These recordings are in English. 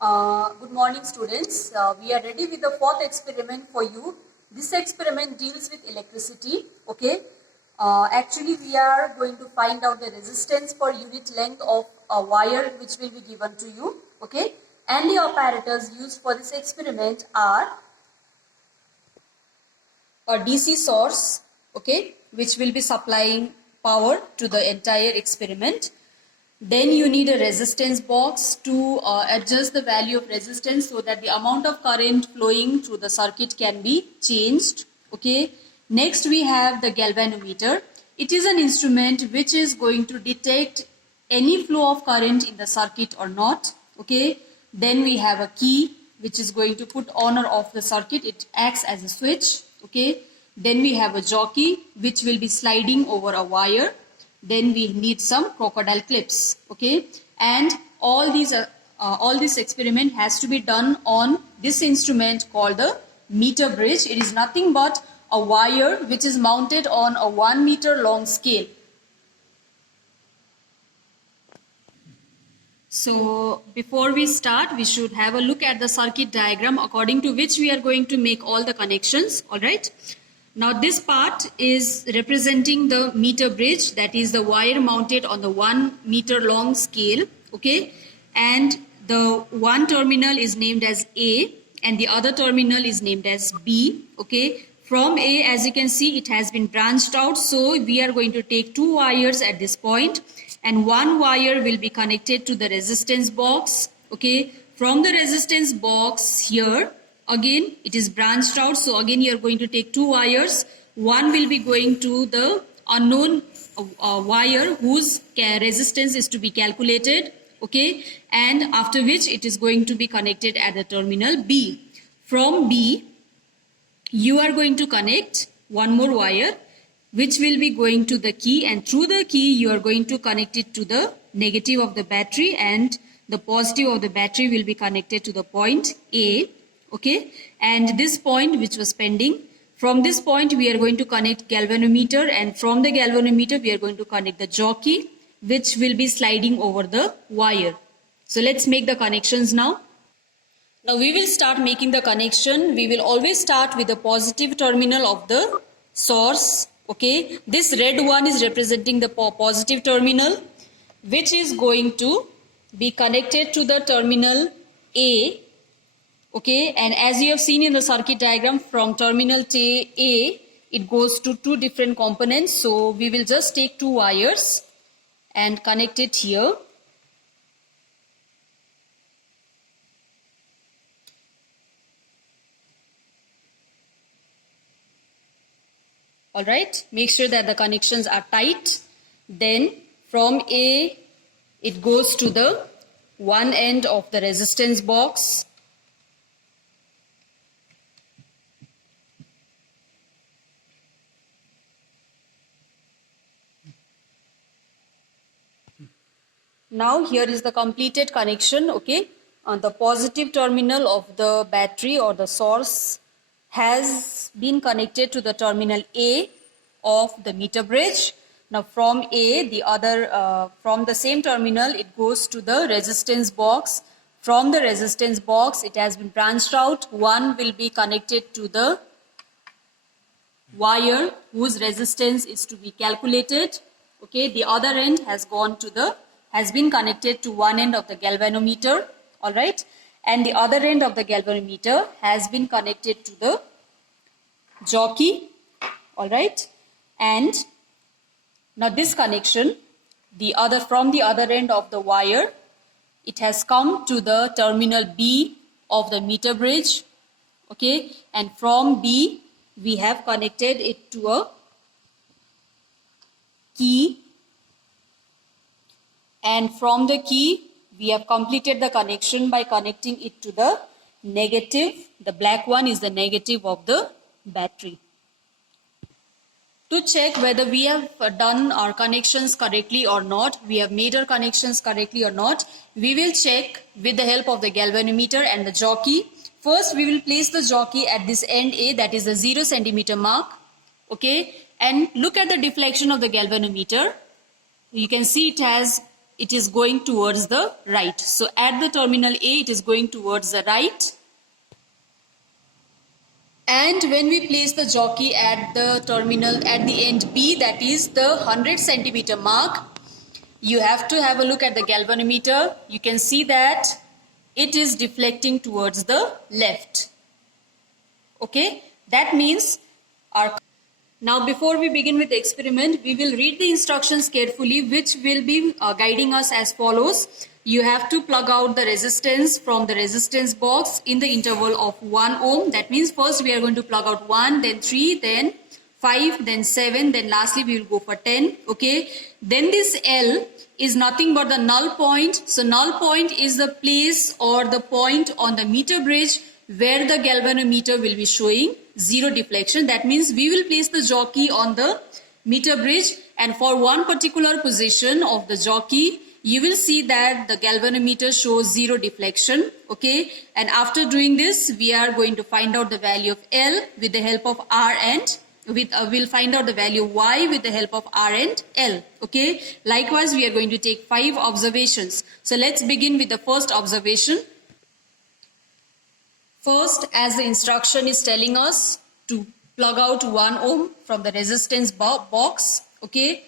Good morning, students. We are ready with the fourth experiment for you. This experiment deals with electricity. Okay. Actually, we are going to find out the resistance per unit length of a wire which will be given to you. Okay. And the apparatus used for this experiment are a DC source, okay, which will be supplying power to the entire experiment. Then you need a resistance box to adjust the value of resistance so that the amount of current flowing through the circuit can be changed. Okay. Next we have the galvanometer. It is an instrument which is going to detect any flow of current in the circuit or not. Okay. Then we have a key which is going to put on or off the circuit. It acts as a switch. Okay. Then we have a jockey which will be sliding over a wire. Then we need some crocodile clips. Okay. And all this experiment has to be done on this instrument called the meter bridge. It is nothing but a wire which is mounted on a 1 meter long scale. So before we start, we should have a look at the circuit diagram according to which we are going to make all the connections. All right. Now this part is representing the meter bridge, that is the wire mounted on the 1 meter long scale. Okay. And the one terminal is named as A and the other terminal is named as B. Okay. From A, as you can see, it has been branched out. So we are going to take two wires at this point. And one wire will be connected to the resistance box. Okay. From the resistance box here, again it is branched out. So again you are going to take two wires. One will be going to the unknown wire whose resistance is to be calculated. Okay. And after which it is going to be connected at the terminal B. From B, you are going to connect one more wire which will be going to the key, and through the key you are going to connect it to the negative of the battery, and the positive of the battery will be connected to the point A. Okay. And this point which was pending, from this point we are going to connect galvanometer, and from the galvanometer we are going to connect the jockey which will be sliding over the wire. So let's make the connections now. Now we will start making the connection. We will always start with the positive terminal of the source. Okay. This red one is representing the positive terminal which is going to be connected to the terminal A. Okay. And as you have seen in the circuit diagram, from terminal A, it goes to two different components. So we will just take two wires and connect it here. All right. Make sure that the connections are tight. Then from A, it goes to the one end of the resistance box. Now here is the completed connection. Okay. The positive terminal of the battery or the source has been connected to the terminal A of the meter bridge. Now from A, from the same terminal, it goes to the resistance box. From the resistance box, it has been branched out. One will be connected to the wire whose resistance is to be calculated. Okay, the other end has been connected to one end of the galvanometer. All right. And the other end of the galvanometer has been connected to the jockey. All right. And now this connection, from the other end of the wire, it has come to the terminal B of the meter bridge. Okay. And from B, we have connected it to a key. And from the key, we have completed the connection by connecting it to the negative. The black one is the negative of the battery. To check whether we have done our connections correctly or not, we have made our connections correctly or not, we will check with the help of the galvanometer and the jockey. First, we will place the jockey at this end A, that is the 0 centimeter mark. Okay. And look at the deflection of the galvanometer. You can see it has it is going towards the right. So at the terminal A, it is going towards the right. And when we place the jockey at the terminal at the end B, that is the 100 centimeter mark, you have to have a look at the galvanometer. You can see that it is deflecting towards the left. Okay, that means our... Now before we begin with the experiment, we will read the instructions carefully, which will be guiding us as follows. You have to plug out the resistance from the resistance box in the interval of 1 ohm. That means first we are going to plug out 1, then 3, then 5, then 7, then lastly we will go for 10. Okay, then this L is nothing but the null point. So null point is the place or the point on the meter bridge where the galvanometer will be showing 0 deflection. That means we will place the jockey on the meter bridge, and for one particular position of the jockey, you will see that the galvanometer shows 0 deflection. Okay, and after doing this, we are going to find out the value of L with the help of R, and we'll find out the value of Y with the help of R and L. Okay, likewise we are going to take 5 observations. So let's begin with the first observation. First, as the instruction is telling us to plug out 1 ohm from the resistance box, okay,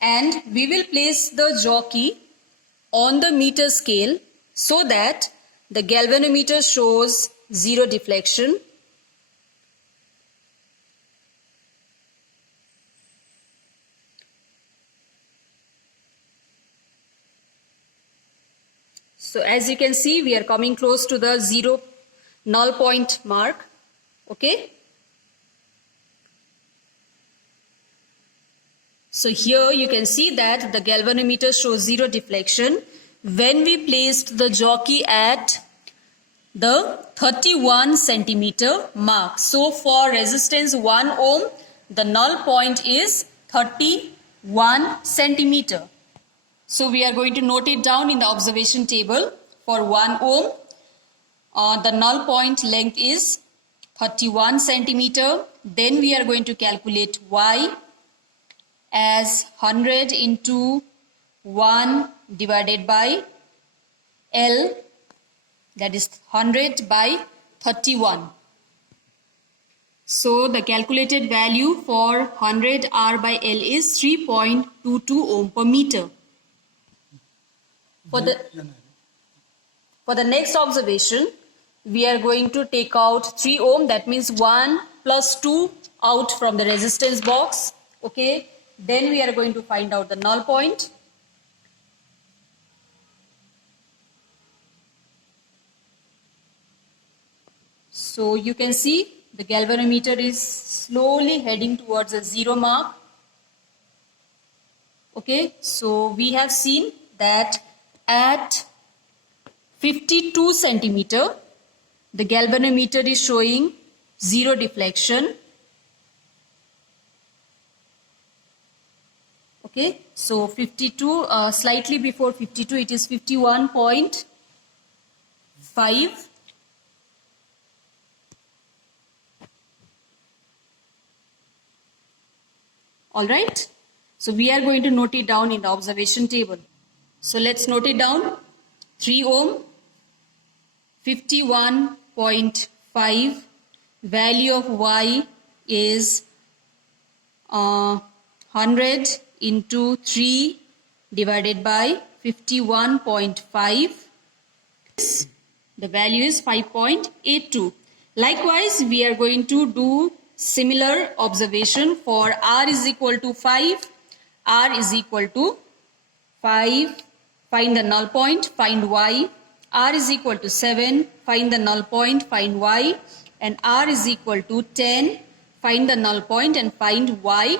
and we will place the jockey on the meter scale so that the galvanometer shows 0 deflection. So as you can see, we are coming close to the 0 null point mark. Okay, so here you can see that the galvanometer shows 0 deflection when we placed the jockey at the 31 centimeter mark. So for resistance 1 ohm, the null point is 31 centimeter. So we are going to note it down in the observation table. For 1 ohm, the null point length is 31 centimeter. Then we are going to calculate Y as 100 into 1 divided by L, that is 100 by 31. So the calculated value for 100 R by L is 3.22 ohm per meter. For the next observation, we are going to take out 3 ohm, that means 1 plus 2 out from the resistance box. Okay, then we are going to find out the null point. So you can see the galvanometer is slowly heading towards a 0 mark. Okay, so we have seen that at 52 centimeter, the galvanometer is showing 0 deflection. Okay, so 52, slightly before 52, it is 51.5. Alright, so we are going to note it down in the observation table. So let's note it down. 3 ohm, 51.5, value of Y is 100 into 3 divided by 51.5. The value is 5.82. Likewise, we are going to do similar observation for R is equal to 5, R is equal to 5, find the null point, find Y. R is equal to 7, find the null point, find Y. And R is equal to 10, find the null point and find Y.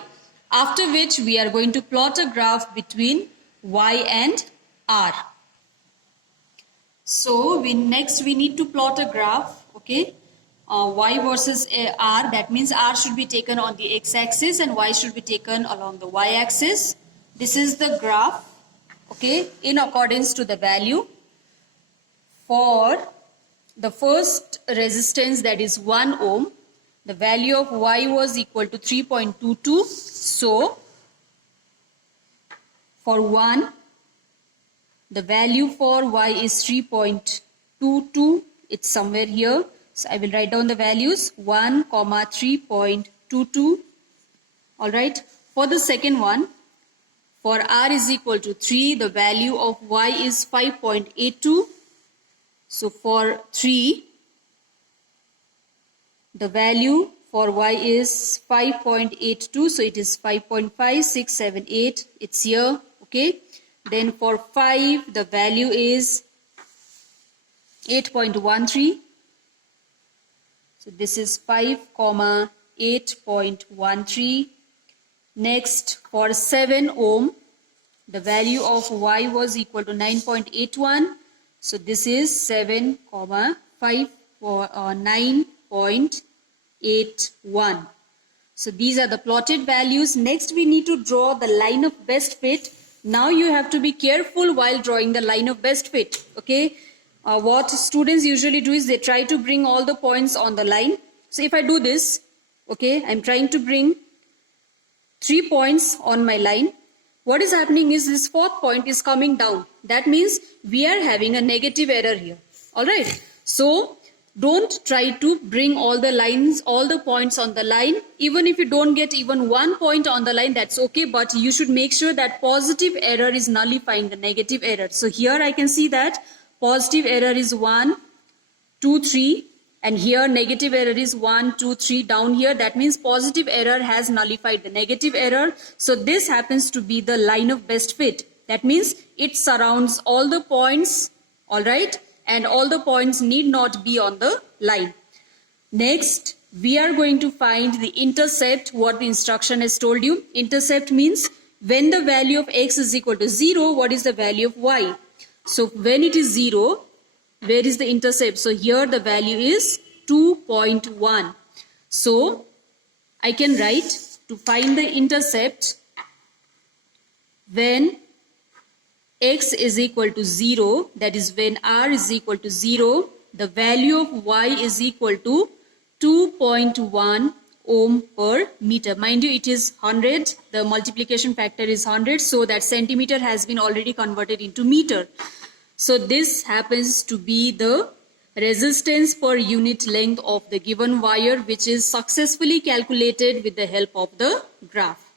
After which we are going to plot a graph between Y and R. So next we need to plot a graph, okay. Y versus R, that means R should be taken on the x-axis and Y should be taken along the y-axis. This is the graph, okay, in accordance to the value. For the first resistance, that is 1 ohm, the value of Y was equal to 3.22. So for 1 The value for y is 3.22. It's somewhere here. So I will write down the values 1, 3.22. Alright. For the second one, for r is equal to 3, the value of y is 5.82. So for 3, the value for y is 5.82. So it is 5.5678. It's here. Okay. Then for 5, the value is 8.13. So this is 5, 8.13. Next, for 7 ohm, the value of y was equal to 9.81. So this is 7, 9.81. So these are the plotted values. Next, we need to draw the line of best fit. Now you have to be careful while drawing the line of best fit. Okay. What students usually do is they try to bring all the points on the line. So if I do this, okay, I'm trying to bring 3 points on my line. What is happening is this fourth point is coming down. That means we are having a negative error here. Alright. So don't try to bring all the lines, all the points on the line. Even if you don't get even 1 point on the line, that's okay. But you should make sure that positive error is nullifying the negative error. So here I can see that positive error is 1, 2, 3. And here negative error is 1, 2, 3 down here. That means positive error has nullified the negative error. So this happens to be the line of best fit. That means it surrounds all the points, alright, and all the points need not be on the line. Next, we are going to find the intercept, what the instruction has told you. Intercept means when the value of x is equal to 0, what is the value of y? So when it is 0, where is the intercept? So here the value is 2.1. So I can write to find the intercept when x is equal to 0, that is when r is equal to 0, the value of y is equal to 2.1 ohm per meter. Mind you, it is 100. The multiplication factor is 100. So that centimeter has been already converted into meter. So this happens to be the resistance per unit length of the given wire, which is successfully calculated with the help of the graph.